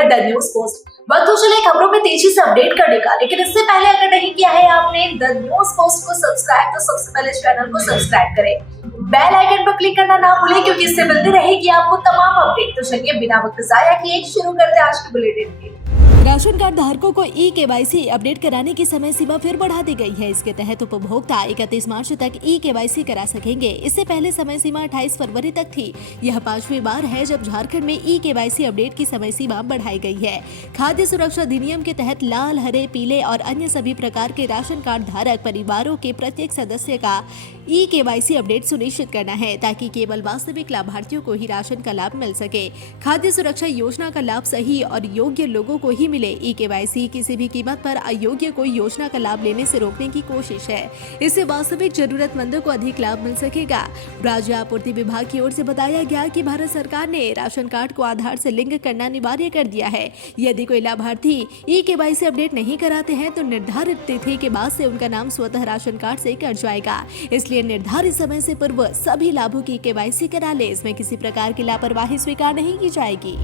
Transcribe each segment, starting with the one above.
है the news post. वक्त तो चले खबरों में तेजी से अपडेट करने का, लेकिन इससे पहले अगर नहीं किया है आपने द न्यूज पोस्ट को सब्सक्राइब, तो सबसे पहले चैनल को सब्सक्राइब करें, बेल आइकन पर क्लिक करना ना भूलें, क्योंकि इससे मिलती रहेगी आपको तमाम अपडेट। तो चलिए बिना वक्त जाया किए शुरू करते हैं आज की बुलेटिन की। राशन कार्ड धारकों को ई-केवाईसी अपडेट कराने की समय सीमा फिर बढ़ा दी गई है। इसके तहत उपभोक्ता 31 मार्च तक ई-केवाईसी करा सकेंगे। इससे पहले समय सीमा 28 फरवरी तक थी। यह 5वीं बार है जब झारखंड में ई-केवाईसी अपडेट की समय सीमा बढ़ाई गई है। खाद्य सुरक्षा अधिनियम के तहत लाल, हरे, पीले और अन्य सभी प्रकार के राशन कार्ड धारक परिवारों के प्रत्येक सदस्य का ई-केवाईसी अपडेट सुनिश्चित करना है, ताकि केवल वास्तविक लाभार्थियों को ही राशन का लाभ मिल सके। खाद्य सुरक्षा योजना का लाभ सही और योग्य लोगों को ही मिले। ई-केवाईसी किसी भी कीमत पर अयोग्य को योजना का लाभ लेने से रोकने की कोशिश है। इससे वास्तविक जरूरतमंदों को अधिक लाभ मिल सकेगा। राज्य आपूर्ति विभाग की ओर से बताया गया कि भारत सरकार ने राशन कार्ड को आधार से लिंक करना अनिवार्य कर दिया है। यदि कोई लाभार्थी ई-केवाईसी अपडेट नहीं कराते हैं तो निर्धारित तिथि के बाद से उनका नाम स्वतः राशन कार्ड से कट जाएगा। इसलिए निर्धारित समय से पूर्व सभी लाभों की केवाईसी करा ले। इसमें किसी प्रकार की लापरवाही स्वीकार नहीं की जाएगी।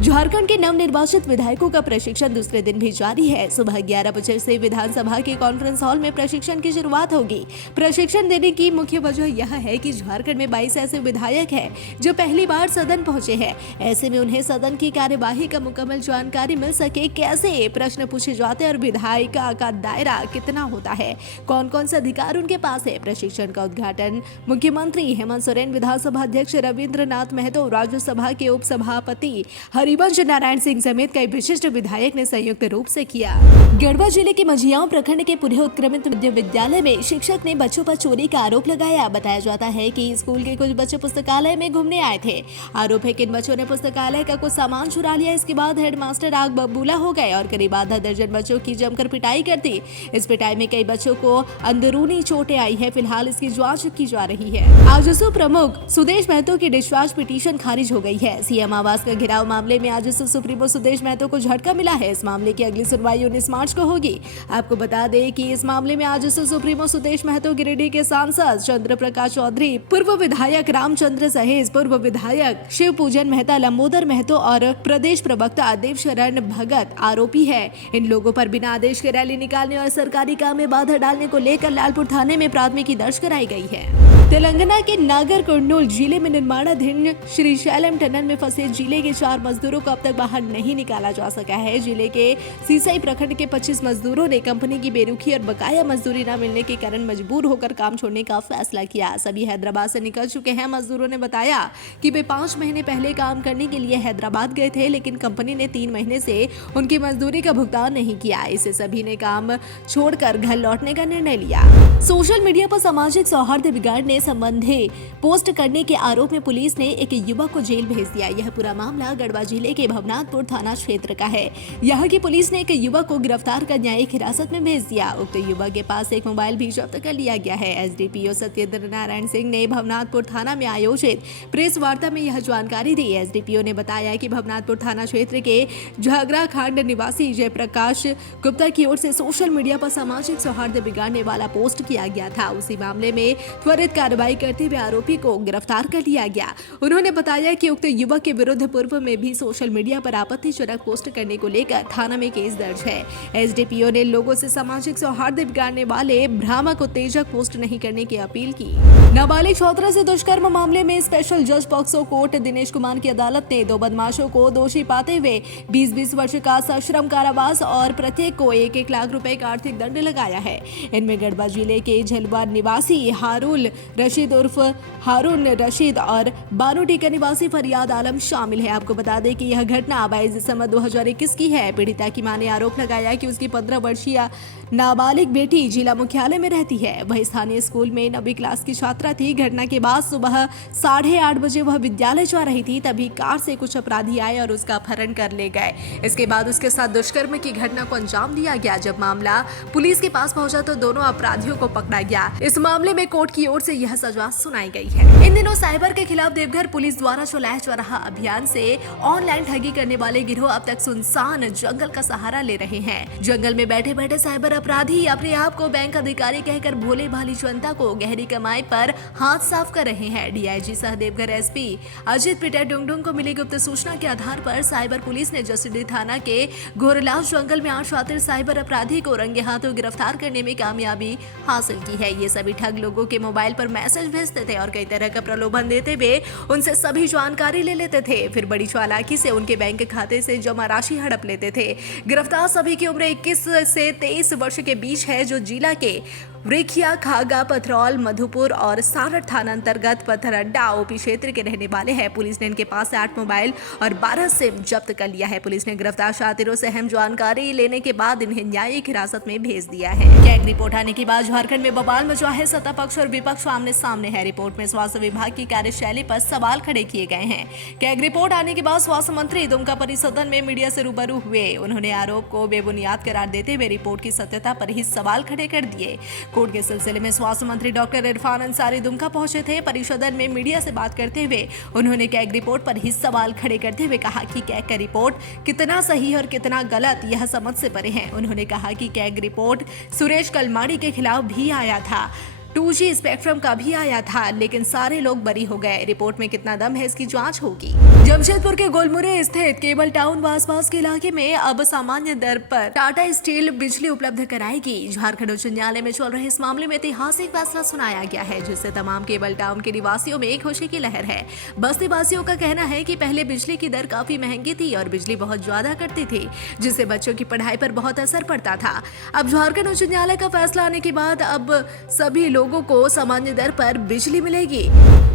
झारखंड के नवनिर्वाचित विधायकों का प्रशिक्षण दूसरे दिन भी जारी है। सुबह 11 बजे से विधानसभा के कॉन्फ्रेंस हॉल में प्रशिक्षण की शुरुआत होगी। प्रशिक्षण देने की मुख्य वजह यह है कि झारखंड में 22 ऐसे विधायक हैं जो पहली बार सदन पहुंचे हैं। ऐसे में उन्हें सदन की कार्यवाही का मुकम्मल जानकारी मिल सके, कैसे प्रश्न पूछे जाते हैं और विधायिका का दायरा कितना होता है, कौन कौन से अधिकार उनके पास है। प्रशिक्षण का उद्घाटन मुख्यमंत्री हेमंत सोरेन, विधानसभा अध्यक्ष रविंद्रनाथ महतो, राज्यसभा के उपसभापति हरिवंश नारायण सिंह समेत कई विशिष्ट विधायक ने संयुक्त रूप से किया। गढ़वा जिले के मझियाओं प्रखंड के पुनः उत्क्रमित मध्य विद्यालय में शिक्षक ने बच्चों पर चोरी का आरोप लगाया। बताया जाता है कि स्कूल के कुछ बच्चे पुस्तकालय में घूमने आए थे। आरोप है कि इन बच्चों ने पुस्तकालय का कुछ सामान चुरा लिया। इसके बाद हेडमास्टर आग बबूला हो गए और करीब आधा दर्जन बच्चों की जमकर पिटाई कर दी। इस पिटाई में कई बच्चों को अंदरूनी चोटें आई है। फिलहाल इसकी जांच की जा रही है। आजसू प्रमुख सुदेश महतो की डिस्चार्ज पिटीशन खारिज हो गई है। सीएम आवास का घेराव मामले में आजसू सुप्रीमो सुदेश महतो को झटका मिला है। इस मामले की अगली सुनवाई 19 मार्च को होगी। आपको बता दें कि इस मामले में आजसू सुप्रीमो सुदेश महतो, गिरिडीह के सांसद चंद्र प्रकाश चौधरी, पूर्व विधायक रामचंद्र सहेज, पूर्व विधायक शिव पूजन मेहता, लंबोदर महतो और प्रदेश प्रवक्ता देव शरण भगत आरोपी है। इन लोगों पर बिना आदेश के रैली निकालने और सरकारी काम में बाधा डालने को लेकर लालपुर थाने में प्राथमिकी दर्ज कराई गई है। तेलंगाना के नागर कुर्नूल जिले में निर्माणाधीन श्रीशैलम टनल में फंसे जिले के 4 मजदूरों को अब तक बाहर नहीं निकाला जा सका है। जिले के सीसई प्रखंड के 25 मजदूरों ने कंपनी की बेरुखी और बकाया मजदूरी न मिलने के कारण मजबूर होकर काम छोड़ने का फैसला किया। सभी हैदराबाद से निकल चुके हैं। मजदूरों ने बताया कि वे 5 महीने पहले काम करने के लिए हैदराबाद गए थे, लेकिन कंपनी ने 3 महीने से उनकी मजदूरी का भुगतान नहीं किया। इससे सभी ने काम छोड़कर घर लौटने का निर्णय लिया। सोशल मीडिया पर सामाजिक सौहार्द बिगाड़ने संबंधी पोस्ट करने के आरोप में पुलिस ने एक युवक को जेल भेज दिया। यह पूरा मामला गढ़वा जिले के भवनाथपुर थाना क्षेत्र का है। यहाँ की पुलिस ने एक युवक को गिरफ्तार कर न्यायिक हिरासत में भेज दिया। उक्त युवक के पास एक मोबाइल भी जब्त कर लिया गया है। एसडीपीओ सत्येंद्र नारायण सिंह ने भवनाथपुर थाना में आयोजित प्रेस वार्ता में यह जानकारी दी। एसडीपीओ ने बताया कि भवनाथपुर थाना क्षेत्र के झगड़ा खंड निवासी जयप्रकाश गुप्ता की ओर से सोशल मीडिया पर सामाजिक सौहार्द बिगाड़ने वाला पोस्ट किया गया था। उसी मामले में त्वरित कार्रवाई करते हुए आरोपी को गिरफ्तार कर लिया गया। उन्होंने बताया कि उक्त युवक के विरुद्ध पूर्व में भी सोशल मीडिया पर आपत्तिजनक पोस्ट करने को लेकर थाना में केस दर्ज है। एसडीपीओ ने लोगों से सामाजिक सौहार्द बिगाड़ने वाले भ्रामक उत्तेजक पोस्ट नहीं करने की अपील की। नाबालिग छात्रा से दुष्कर्म मामले में स्पेशल जज पॉक्सो कोर्ट दिनेश कुमार की अदालत ने 2 बदमाशों को दोषी पाते हुए 20-20 वर्ष का सश्रम कारावास और प्रत्येक को 1-1 लाख रुपए का आर्थिक दंड लगाया है। इनमें गढ़वा जिले के झलवा निवासी हारुल रशीद उर्फ हारून रशीद और बानूटीका निवासी फरियाद आलम शामिल है। आपको बता दें कि यह घटना 22 दिसंबर 2021 की है। पीड़िता की मां ने आरोप लगाया कि उसकी 15 वर्षीय नाबालिग बेटी जिला मुख्यालय में रहती है। वह स्थानीय स्कूल में 9वीं क्लास की छात्रा थी। घटना के बाद सुबह 8:30 बजे वह विद्यालय जा रही थी, तभी कार से कुछ अपराधी आए और उसका अपहरण कर ले गए। इसके बाद उसके साथ दुष्कर्म की घटना को अंजाम दिया गया। जब मामला पुलिस के पास पहुंचा तो दोनों अपराधियों को पकड़ा गया। इस मामले में कोर्ट की ओर से यह यह सजा सुनाई गई है। इन दिनों साइबर के खिलाफ देवघर पुलिस द्वारा चलाया जा रहा अभियान से ऑनलाइन ठगी करने वाले गिरोह अब तक सुनसान जंगल का सहारा ले रहे हैं। जंगल में बैठे बैठे साइबर अपराधी अपने आप को बैंक अधिकारी कहकर भोले भाली जनता को गहरी कमाई पर हाथ साफ कर रहे हैं। डीआईजी सह देवघर एसपी अजित पीटर डुंगडुंग को मिली गुप्त सूचना के आधार पर साइबर पुलिस ने जसीडीह थाना के घोरलाल जंगल में 8 शातिर साइबर अपराधी को रंगे हाथों गिरफ्तार करने में कामयाबी हासिल की है। ये सभी ठग लोगों के मोबाइल पर मैसेज भेजते थे और कई तरह का प्रलोभन देते हुए उनसे सभी जानकारी ले लेते थे, फिर बड़ी चालाकी से उनके बैंक खाते से जमा राशि हड़प लेते थे। गिरफ्तार सभी की उम्र 21 से 23 वर्ष के बीच है, जो जिला के रेखिया, खागा, पथरौल, मधुपुर और सारठ थाना अंतर्गत पथरड्डा ओपी क्षेत्र के रहने वाले हैं। पुलिस ने इनके पास से 8 मोबाइल और 12 सिम जब्त कर लिया है। पुलिस ने गिरफ्तार शातिरों से अहम जानकारी लेने के बाद इन्हें न्यायिक हिरासत में भेज दिया है। कैग रिपोर्ट आने के बाद झारखंड में बवाल मचा है। सत्ता पक्ष और विपक्ष आमने सामने है। रिपोर्ट में स्वास्थ्य विभाग की कार्यशैली पर सवाल खड़े किए गए हैं। कैग रिपोर्ट आने के बाद स्वास्थ्य मंत्री दुमका परिसदन में मीडिया से रूबरू हुए। उन्होंने आरोप को बेबुनियाद करार देते हुए रिपोर्ट की सत्यता पर ही सवाल खड़े कर दिए। कोर्ट के सिलसिले में स्वास्थ्य मंत्री डॉक्टर इरफान अंसारी दुमका पहुंचे थे। परिषदन में मीडिया से बात करते हुए उन्होंने कैग रिपोर्ट पर ही सवाल खड़े करते हुए कहा कि कैग का रिपोर्ट कितना सही और कितना गलत यह समझ से परे है। उन्होंने कहा कि कैग रिपोर्ट सुरेश कलमाड़ी के खिलाफ भी आया था, 2G स्पेक्ट्रम का भी आया था, लेकिन सारे लोग बरी हो गए। रिपोर्ट में कितना दम है इसकी जांच होगी। जमशेदपुर के गोलमुरे स्थित केबल टाउन व आसपास के इलाके में अब सामान्य दर पर टाटा स्टील बिजली उपलब्ध कराएगी। झारखंड उच्च न्यायालय में चल रहे इस मामले में ऐतिहासिक फैसला सुनाया गया है, जिससे तमाम केबल टाउन के निवासियों में खुशी की लहर है। बस्ती वासियों का कहना है कि पहले बिजली की दर काफी महंगी थी और बिजली बहुत ज्यादा करती थी, जिससे बच्चों की पढ़ाई पर बहुत असर पड़ता था। अब झारखंड उच्च न्यायालय का फैसला आने के बाद अब सभी लोगों को सामान्य दर पर बिजली मिलेगी।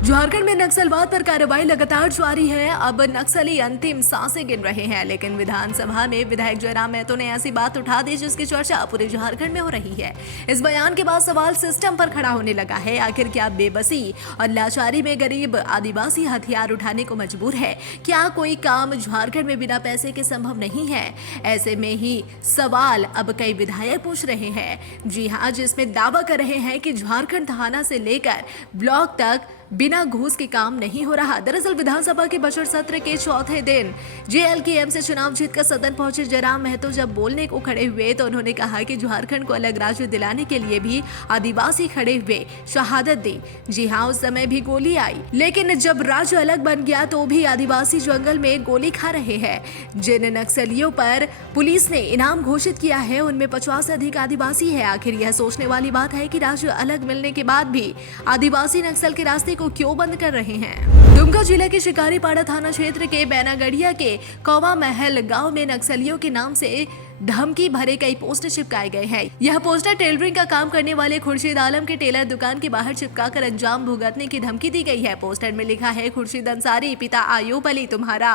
झारखंड में नक्सलवाद पर कार्रवाई लगातार जारी है। अब नक्सली अंतिम सांसें गिन रहे हैं, लेकिन विधानसभा में विधायक जयराम महतो ने ऐसी बात उठा दी जिसकी चर्चा पूरे झारखंड में हो रही है। इस बयान के बाद सवाल सिस्टम पर खड़ा होने लगा है। आखिर क्या बेबसी और लाचारी में गरीब आदिवासी हथियार उठाने को मजबूर है? क्या कोई काम झारखंड में बिना पैसे के संभव नहीं है? ऐसे में ही सवाल अब कई विधायक पूछ रहे हैं। जी हाँ, जिसमें दावा कर रहे हैं कि झारखंड थाना से लेकर ब्लॉक तक बिना घूस के काम नहीं हो रहा। दरअसल विधानसभा के बजट सत्र के चौथे दिन JLKM से चुनाव जीतकर सदन पहुंचे जयराम महतो जब बोलने को खड़े हुए तो उन्होंने कहा कि झारखंड को अलग राज्य दिलाने के लिए भी आदिवासी खड़े हुए शहादत दी। जी हाँ, उस समय भी गोली आई, लेकिन जब राज्य अलग बन गया तो भी आदिवासी जंगल में गोली खा रहे हैं। जिन नक्सलियों पर पुलिस ने इनाम घोषित किया है उनमें 50 से अधिक आदिवासी है। आखिर यह सोचने वाली बात है कि राज्य अलग मिलने के बाद भी आदिवासी नक्सल के रास्ते को क्यों बंद कर रहे हैं। दुमका जिले के शिकारीपाड़ा थाना क्षेत्र के बैनागढ़िया के कौवा महल गांव में नक्सलियों के नाम से धमकी भरे कई पोस्टर चिपकाए गए हैं। यह पोस्टर टेलरिंग का काम करने वाले खुर्शीद आलम के टेलर दुकान के बाहर चिपकाकर अंजाम भुगतने की धमकी दी गई है। पोस्टर में लिखा है, खुर्शीद अंसारी पिता आयूब अली, तुम्हारा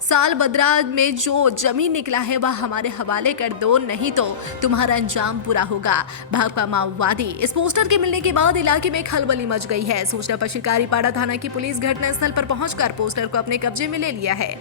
साल बद्रा में जो जमीन निकला है वह हमारे हवाले कर दो, नहीं तो तुम्हारा अंजाम बुरा होगा। भाकपा माओवादी। इस पोस्टर के मिलने के बाद इलाके में खलबली मच गई है। सूचना पर शिकारीपाड़ा थाना की पुलिस घटनास्थल पर पहुंचकर पोस्टर को अपने कब्जे में ले लिया है।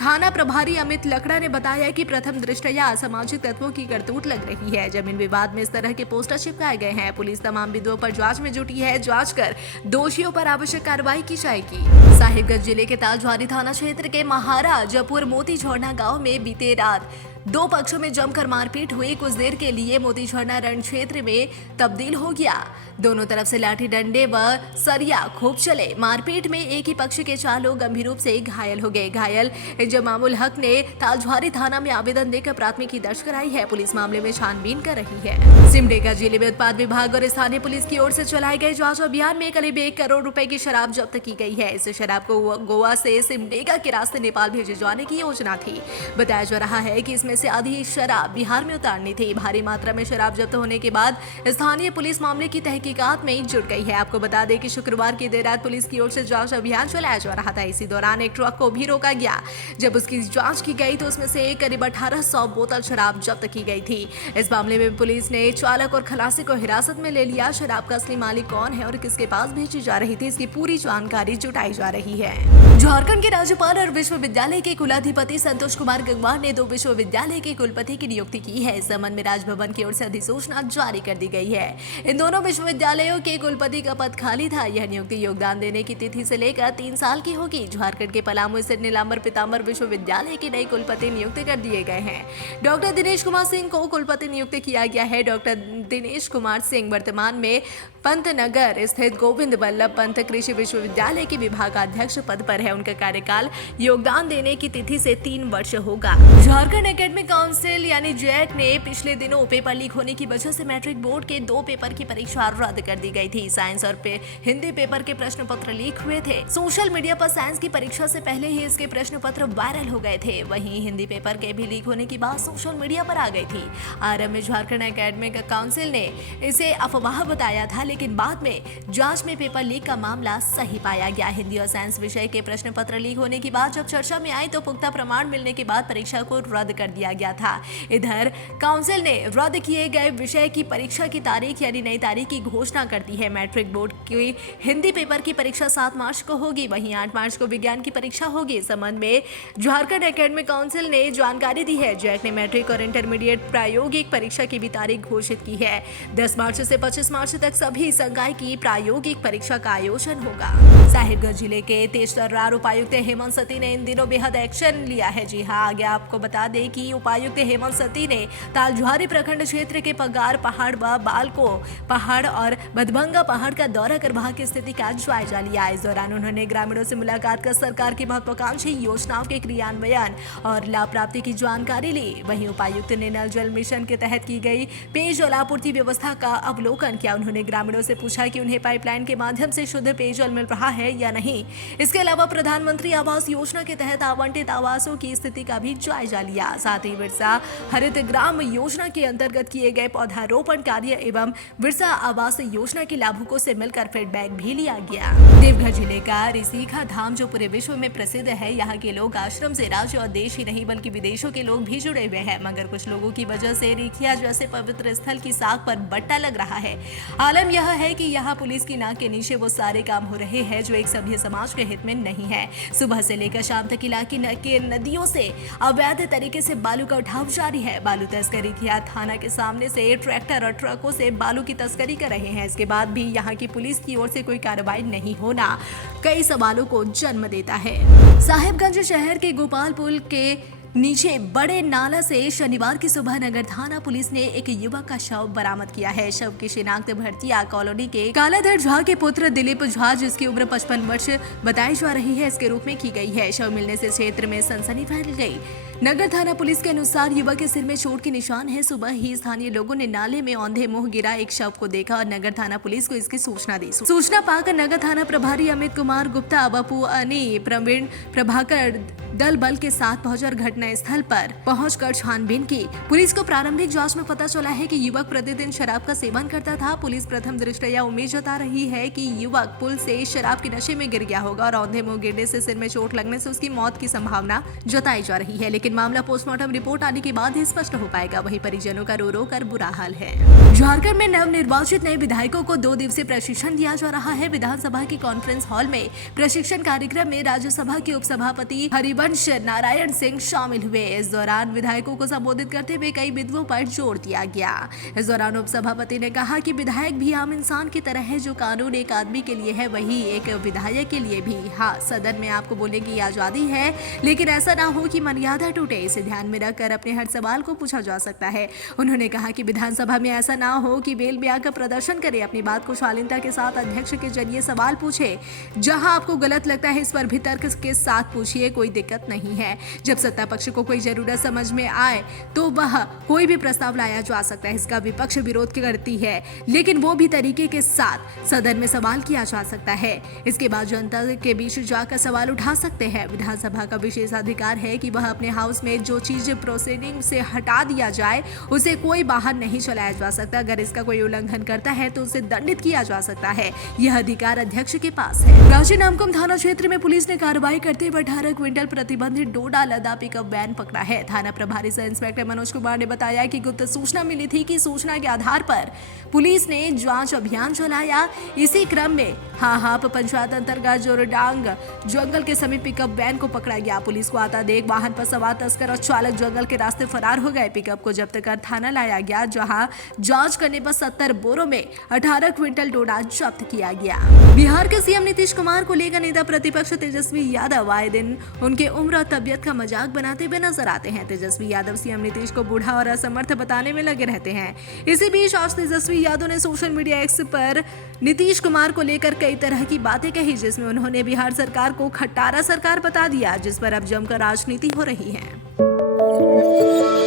थाना प्रभारी अमित लकड़ा ने बताया कि प्रथम दृष्टया सामाजिक तत्वों की करतूत लग रही है। जमीन विवाद में इस तरह के पोस्टर चिपकाए गए हैं। पुलिस तमाम बिंदुओं पर जांच में जुटी है। जांच कर दोषियों पर आवश्यक कार्रवाई की जाएगी। साहिबगंज जिले के तालझारी थाना क्षेत्र के महाराजपुर मोती झरना गांव में बीते रात 2 पक्षों में जमकर मारपीट हुई। कुछ देर के लिए मोती झरना रण क्षेत्र में तब्दील हो गया। दोनों तरफ से लाठी डंडे व सरिया खूब चले। मारपीट में एक ही पक्ष के 4 लोग गंभीर रूप से घायल हो गए। घायल इंजमामुल हक ने तालझारी थाना में आवेदन देकर प्राथमिकी दर्ज कराई है। पुलिस मामले में छानबीन कर रही है। सिमडेगा जिले में उत्पाद विभाग और स्थानीय पुलिस की ओर से चलाए गए जांच अभियान में करीब 1 करोड़ रुपए की शराब जब्त की गई है। इस शराब को गोवा से सिमडेगा के रास्ते नेपाल भेजे जाने की योजना थी। बताया जा रहा है कि इसमें से आधी शराब बिहार में उतारनी थी। भारी मात्रा में शराब जब्त होने के बाद स्थानीय पुलिस मामले की तहकीकात में जुट गई है। आपको बता दें कि शुक्रवार की देर रात पुलिस की ओर से जांच अभियान चलाया जा रहा था। इसी दौरान एक ट्रक को भी रोका गया। जब उसकी जांच की गई तो उसमें से करीब 1800 बोतल शराब जब्त की गई थी। इस मामले में पुलिस ने चालक और खलासी को हिरासत में ले लिया। शराब का असली मालिक कौन है और किसके पास भेजी जा रही थी, इसकी पूरी जानकारी जुटाई जा रही है। झारखंड के राज्यपाल और विश्वविद्यालय के कुलाधिपति संतोष कुमार गंगवार ने 2 विश्वविद्यालय विश्वविद्यालय के कुलपति की नियुक्ति की है। इस संबंध में राजभवन की ओर से अधिसूचना जारी कर दी गई है। इन दोनों विश्वविद्यालयों के कुलपति का पद खाली था। यह नियुक्ति योगदान देने की तिथि से लेकर 3 साल की होगी। झारखंड के पलामू स्थित नीलांबर पीतांबर विश्वविद्यालय के नए कुलपति नियुक्त कर दिए गए हैं। डॉक्टर दिनेश कुमार सिंह को कुलपति नियुक्त किया गया है। डॉक्टर दिनेश कुमार सिंह वर्तमान में पंतनगर स्थित गोविंद बल्लभ पंत कृषि विश्वविद्यालय के विभागाध्यक्ष पद पर है। उनका कार्यकाल योगदान देने की तिथि से 3 वर्ष होगा। झारखंड एकेडमिक काउंसिल यानी जैक ने पिछले दिनों पेपर लीक होने की वजह से मैट्रिक बोर्ड के 2 पेपर की परीक्षा रद्द कर दी गई थी। साइंस और हिंदी पेपर के प्रश्न पत्र लीक हुए थे। सोशल मीडिया पर साइंस की परीक्षा से पहले ही इसके प्रश्न पत्र वायरल हो गए थे। वहीं हिंदी पेपर के भी लीक होने की बात सोशल मीडिया पर आ गई थी। आरंभ में झारखंड एकेडमिक काउंसिल ने इसे अफवाह बताया था, लेकिन बाद में जांच में पेपर लीक का मामला सही पाया गया। हिंदी और साइंस विषय के प्रश्न पत्र लीक होने की बात जब चर्चा में आई तो पुख्ता प्रमाण मिलने के बाद परीक्षा को रद्द कर दिया गया था। इधर काउंसिल ने रद्द किए गए विषय की परीक्षा की तारीख यानी नई तारीख की घोषणा कर दी है। मैट्रिक बोर्ड की हिंदी पेपर की परीक्षा 7 मार्च को होगी, वहीं 8 मार्च को विज्ञान की परीक्षा होगी। इस संबंध में झारखंड एकेडमिक काउंसिल ने जानकारी दी है। जैक ने मैट्रिक और इंटरमीडिएट प्रायोगिक परीक्षा की भी तारीख घोषित की है। 10 मार्च से 25 मार्च तक सभी संकाय की प्रायोगिक परीक्षा का आयोजन होगा। साहिबगंज जिले के तेजतर्रार उपायुक्त हेमंत सती ने इन दिनों बेहद एक्शन लिया है। जी हां, आगे आपको बता दें कि उपायुक्त हेमंत सती ने तालझारी प्रखंड क्षेत्र के पगार पहाड़ व बालको पहाड़ और बदभंगा पहाड़ का दौरा कर वहां की स्थिति का जायजा लिया। इस दौरान उन्होंने ग्रामीणों से मुलाकात कर सरकार की महत्वाकांक्षी योजनाओं के क्रियान्वयन और लाभ प्राप्ति की जानकारी ली। वहीं उपायुक्त ने नल जल मिशन के तहत की गई पेयजल आपूर्ति व्यवस्था का अवलोकन किया। उन्होंने ग्रामीणों से पूछा कि उन्हें पाइपलाइन के माध्यम से शुद्ध पेयजल मिल रहा है या नहीं। इसके अलावा प्रधानमंत्री आवास योजना के तहत आवंटित आवासों की स्थिति का भी जायजा लिया। साथ ही विरसा हरित ग्राम योजना के अंतर्गत किए गए पौधारोपण कार्य एवं विरसा आवास योजना के लाभुकों से मिलकर फीडबैक भी लिया गया। देवघर जिले का ऋषिका धाम जो पूरे विश्व में प्रसिद्ध है, यहाँ के लोग आश्रम से राज्य और देश ही नहीं बल्कि विदेशों के लोग भी जुड़े हुए हैं, मगर कुछ लोगों की वजह से रिखिया जैसे पवित्र स्थल की साख पर बट्टा लग रहा है। आलम यह है कि यहाँ पुलिस की नाक के नीचे वो सारे काम हो रहे हैं जो एक सभ्य समाज के हित में नहीं है। सुबह से लेकर शाम तक इलाके के नदियों से अवैध तरीके से बालू का उठाव जारी है। बालू तस्करी रिखिया थाना के सामने से ट्रैक्टर और ट्रकों से बालू की तस्करी कर रहे हैं। इसके बाद भी यहाँ की पुलिस की ओर से कोई कार्रवाई नहीं होना कई सवालों को जन्म देता है। साहिबगंज शहर के गोपाल पुल के नीचे बड़े नाला से शनिवार की सुबह नगर थाना पुलिस ने एक युवक का शव बरामद किया है। शव की शिनाख्त भरतिया कॉलोनी के कालाधर झा के पुत्र दिलीप झा, जिसकी उम्र 55 वर्ष बताई जा रही है, इसके रूप में की गई है। शव मिलने से क्षेत्र में सनसनी फैल गई। नगर थाना पुलिस के अनुसार युवक के सिर में चोट के निशान है। सुबह ही स्थानीय लोगों ने नाले में औंधे मुंह गिरा एक शव को देखा और नगर थाना पुलिस को इसकी सूचना दी। सूचना पाकर नगर थाना प्रभारी अमित कुमार गुप्ता, बपू अनी, प्रवीण प्रभाकर दल बल के साथ पहुंचकर घटना स्थल पर पहुंचकर छानबीन की। पुलिस को प्रारंभिक जांच में पता चला है कि युवक प्रतिदिन शराब का सेवन करता था। पुलिस प्रथम दृष्टया उम्मीद जता रही है कि युवक पुल से शराब के नशे में गिर गया होगा और औंधे मुंह गिरने से सिर में चोट लगने से उसकी मौत की संभावना जताई जा रही है, लेकिन मामला पोस्टमार्टम रिपोर्ट आने के बाद ही स्पष्ट हो पाएगा। वहीं परिजनों का रो रो कर बुरा हाल है। झारखंड में नवनिर्वाचित नए विधायकों को 2 दिवसीय प्रशिक्षण दिया जा रहा है। विधानसभा की कॉन्फ्रेंस हॉल में प्रशिक्षण कार्यक्रम में राज्यसभा के उपसभापति हरिवंश नारायण सिंह शामिल हुए। इस दौरान विधायकों को संबोधित करते हुए कई बिंदुओं पर जोर दिया गया। इस दौरान उपसभापति ने कहा कि विधायक भी आम इंसान की तरह है। जो कानून एक आदमी के लिए है वही एक विधायक के लिए भी। हाँ, सदन में आपको बोलने की आजादी है, लेकिन ऐसा ना हो कि मर्यादा टूटे। इसे ध्यान में रखकर अपने हर सवाल को पूछा जा सकता है। उन्होंने कहा कि विधानसभा में ऐसा ना हो कि बेल में आकर प्रदर्शन करे। अपनी बात को शालीनता के साथ अध्यक्ष के जरिए सवाल पूछे। जहां आपको गलत लगता है इस पर भी तर्क के साथ पूछिए, कोई दिक्कत नहीं है। जब सत्ता पक्ष को कोई जरूरत समझ में आए तो वह कोई भी प्रस्ताव लाया जा सकता है। इसका विपक्ष विरोध करती है, लेकिन वो भी तरीके के साथ सदन में सवाल किया जा सकता है। इसके बाद जनता के बीच जाकर सवाल उठा सकते हैं। विधानसभा का विशेष अधिकार है कि वह अपने हाउस में जो चीज प्रोसीडिंग से हटा दिया जाए उसे कोई बाहर नहीं चलाया जा सकता। अगर इसका कोई उल्लंघन करता है तो उसे दंडित किया जा सकता है। यह अधिकार अध्यक्ष के पास है। प्राचीन नामकुम थाना क्षेत्र में पुलिस ने कार्रवाई करते हुए 18 क्विंटल प्रतिबंधित डोडा लदा पिकअप वैन पकड़ा है। थाना प्रभारी सह इंस्पेक्टर मनोज कुमार ने बताया कि गुप्त सूचना मिली थी कि सूचना के आधार पर पुलिस ने जांच अभियान चलाया। इसी क्रम में हाहाप पंचायत अंतर्गत जोरडांग जंगल के समीप पिकअप वैन को पकड़ा गया। पुलिस को आता देख वाहन पर सवार तस्कर और चालक जंगल के रास्ते फरार हो गए। पिकअप को जब्त कर थाना लाया गया, जहां जांच करने पर 70 बोरों में 18 क्विंटल डोडा जब्त किया गया। बिहार के सीएम नीतीश कुमार को लेकर नेता प्रतिपक्ष तेजस्वी यादव आए दिन उनके उम्र और तबियत का मजाक बनाते हुए नजर आते हैं। तेजस्वी यादव सीएम नीतीश को बूढ़ा और असमर्थ बताने में लगे रहते हैं। इसी बीच आज तेजस्वी यादव ने सोशल मीडिया एक्स पर नीतीश कुमार को लेकर कई तरह की बातें कही, जिसमें उन्होंने बिहार सरकार को खट्टारा सरकार बता दिया, जिस पर अब जमकर राजनीति हो रही है।